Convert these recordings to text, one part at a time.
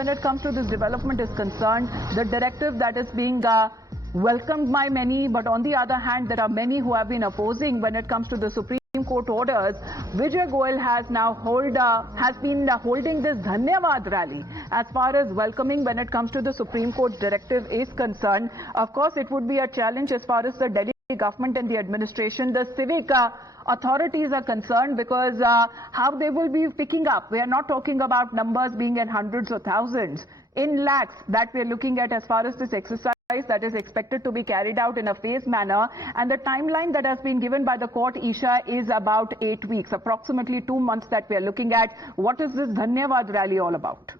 when it comes to this development is concerned, the directive that is being welcomed by many, but on the other hand, there are many who have been opposing when it comes to the Supreme Court orders. Vijay Goyal has now been holding this Dhanyavad rally as far as welcoming when it comes to the Supreme Court directive is concerned. Of course, it would be a challenge as far as the Delhi government and the administration, the civic authorities are concerned, because how they will be picking up. We are not talking about numbers being in hundreds or thousands, in lakhs that we are looking at as far as this exercise that is expected to be carried out in a phased manner. And the timeline that has been given by the court, Isha, is about 8 weeks, approximately 2 months that we are looking at. What is this Dhanyavad rally all about?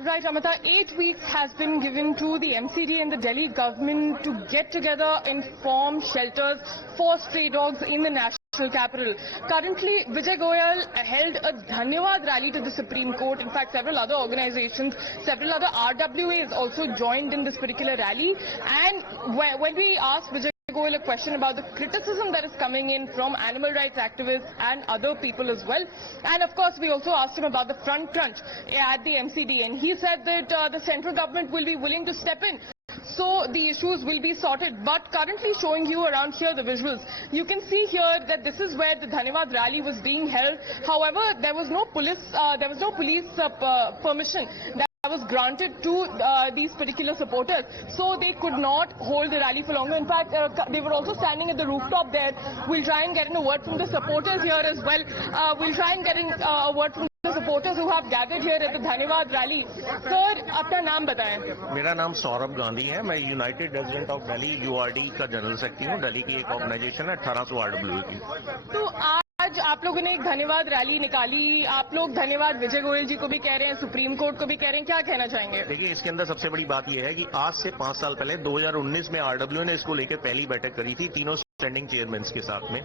Right, Amita, 8 weeks has been given to the MCD and the Delhi government to get together and form shelters for stray dogs in the national capital. Currently, Vijay Goyal held a Dhanyavad rally to the Supreme Court. In fact, several other organizations, several other RWAs also joined in this particular rally. And when we asked Vijay Goyal a question about the criticism that is coming in from animal rights activists and other people as well. And of course, we also asked him about the front crunch at the MCD, and he said that the central government will be willing to step in, so the issues will be sorted. But currently showing you around here the visuals, you can see here that this is where the Dhanyavad rally was being held. However, there was no police permission that was granted to these particular supporters, so they could not hold the rally for longer. In fact, they were also standing at the rooftop there. We'll try and get in a word from the supporters here as well. We'll try and get in a word from the supporters who have gathered here at the Dhanyavad rally. Sir, अपना नाम बताएं। मेरा नाम सौरभ गांधी है। मैं United resident of Delhi यूआरडी का general secretary हूँ। दिल्ली की एक ऑर्गेनाइजेशन है 1800 RWA की। तो आज आप लोगों ने एक धन्यवाद रैली निकाली, आप लोग धन्यवाद विजय गोयल जी को भी कह रहे हैं, सुप्रीम कोर्ट को भी कह रहे हैं, क्या कहना चाहेंगे? देखिए, इसके अंदर सबसे बड़ी बात यह है कि आज से 5 साल पहले 2019 में RWA ने इसको लेकर पहली बैठक करी थी तीनों स्टैंडिंग चेयरमैन के साथ में।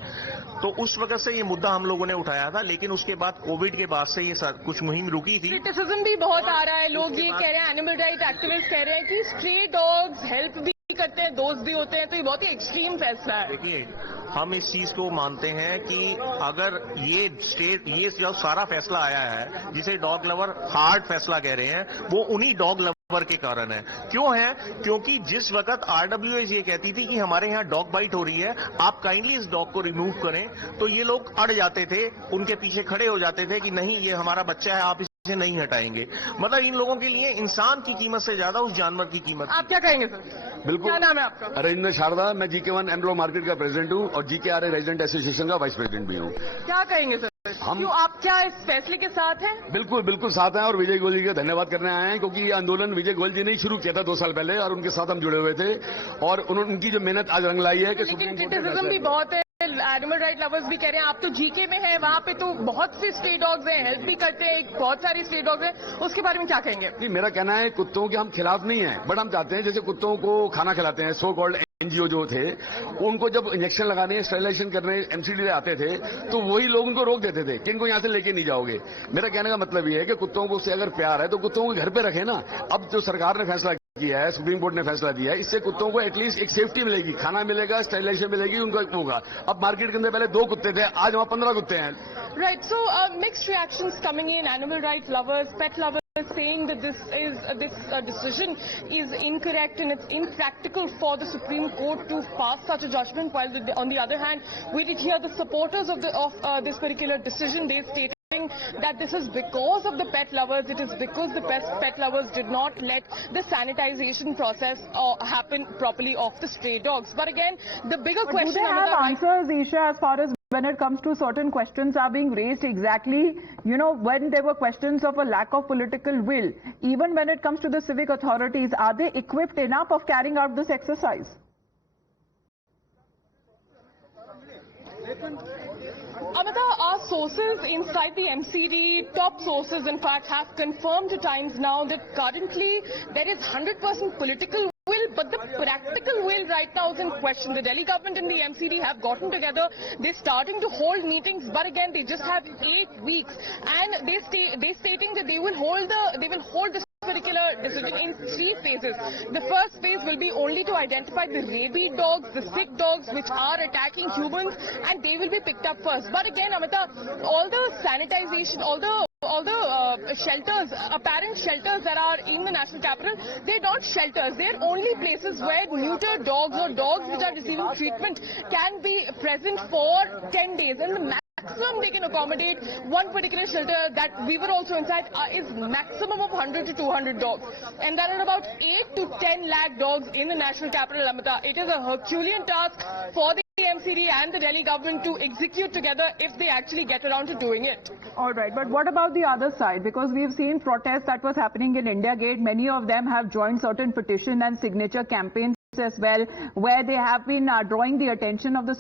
तो उस वक्त से ये मुद्दा हम लोगों ने उठाया था, लेकिन उसके बाद कोविड के बाद से ये कुछ मुहिम रुकी थी। क्रिटिसिज्म भी बहुत आ रहा है, लोग ये कह रहे हैं, एनिमल राइट एक्टिविस्ट कह रहे हैं कि स्ट्रे डॉग्स हेल्प भी करते हैं, दोस्त भी होते हैं, तो ये बहुत ही एक्सट्रीम फैसला है। देखिए, हम इस चीज को मानते हैं कि अगर ये जो सारा फैसला आया है, जिसे डॉग लवर हार्ड फैसला कह रहे हैं, वो उन्हीं डॉग लवर के कारण है। क्यों है? क्योंकि जिस वक्त RWA ये कहती थी कि हमारे यहाँ डॉग बाइट हो रही है, आप काइंडली इस डॉग को रिमूव करें, तो ये लोग अड़ जाते थे, उनके पीछे खड़े हो जाते थे कि नहीं, ये हमारा बच्चा है, आप इसे नहीं हटाएंगे। मतलब इन लोगों के लिए इंसान की कीमत से ज्यादा उस जानवर की कीमत। आप क्या कहेंगे सर? बिल्कुल। क्या नाम है आपका? रजिंद्र शारदा, मैं GK1 एनरो मार्केट का प्रेसिडेंट हूँ और GKRA रेजिडेंट एसोसिएशन का वाइस प्रेसिडेंट भी हूँ। क्या कहेंगे सर? क्यों, आप क्या इस फैसले के साथ हैं? बिल्कुल साथ हैं और विजय गोयल जी का धन्यवाद करने आए हैं, क्योंकि ये आंदोलन विजय गोयल जी ने ही शुरू किया था 2 साल पहले और उनके साथ हम जुड़े हुए थे और उनकी जो मेहनत आज रंग लाई है कि लेकिन क्रिटिसिज्म भी बहुत है, एनिमल राइट लवर्स भी कह रहे हैं, आप तो GK में हैं, वहाँ पे तो बहुत से स्ट्रे डॉग्स हैं, हेल्प भी करते हैं, बहुत सारी स्ट्रे डॉग्स हैं, उसके बारे में क्या कहेंगे? मेरा कहना है, कुत्तों के हम खिलाफ नहीं है, बट हम चाहते हैं जैसे कुत्तों को खाना खिलाते हैं, सो कॉल्ड NGO जो थे, उनको जब इंजेक्शन लगाने, स्टेरिलाइजेशन करने MCD आते थे, तो वही लोग उनको रोक देते थे कि इनको यहां से लेके नहीं जाओगे। मेरा कहने का मतलब ये है कि कुत्तों को से अगर प्यार है तो कुत्तों को घर पे रखें ना। अब जो सरकार ने फैसला किया है, सुप्रीम कोर्ट ने फैसला दिया है, इससे कुत्तों को एटलीस्ट एक सेफ्टी मिलेगी, खाना मिलेगा, स्टेरिलाइजेशन मिलेगी, उनका होगा। अब मार्केट के अंदर पहले 2 कुत्ते थे, आज वहां 15 कुत्ते हैं। Right, so mixed reactions coming in, animal right lovers, pet lovers saying that this decision is incorrect and it's impractical for the Supreme Court to pass such a judgment, while on the other hand, we did hear the supporters of this particular decision. They stating that this is because of the pet lovers, it is because the pet lovers did not let the sanitization process happen properly of the stray dogs. But again, the bigger question... Do they have answers, Isha, as far as when it comes to certain questions are being raised exactly, you know, when there were questions of a lack of political will, even when it comes to the civic authorities, are they equipped enough of carrying out this exercise? Amita, our sources inside the MCD, top sources in fact, have confirmed to Times Now that currently there is 100% political will, but the practical will right now is in question. The Delhi government and the MCD have gotten together. They're starting to hold meetings, but again, they just have 8 weeks, and they're stating that they will hold the particular decision in 3 phases. The first phase will be only to identify the rabid dogs, the sick dogs which are attacking humans, and they will be picked up first. But again, Amita, all the sanitization, all the shelters, apparent shelters that are in the national capital, they're not shelters. They're only places where neutered dogs or dogs which are receiving treatment can be present for 10 days. And the maximum they can accommodate, one particular shelter that we were also inside is maximum of 100 to 200 dogs. And there are about 8 to 10 lakh dogs in the national capital, Amita. It is a Herculean task for the MCD and the Delhi government to execute together if they actually get around to doing it. All right, but what about the other side? Because we've seen protests that was happening in India Gate. Many of them have joined certain petition and signature campaigns as well, where they have been drawing the attention of the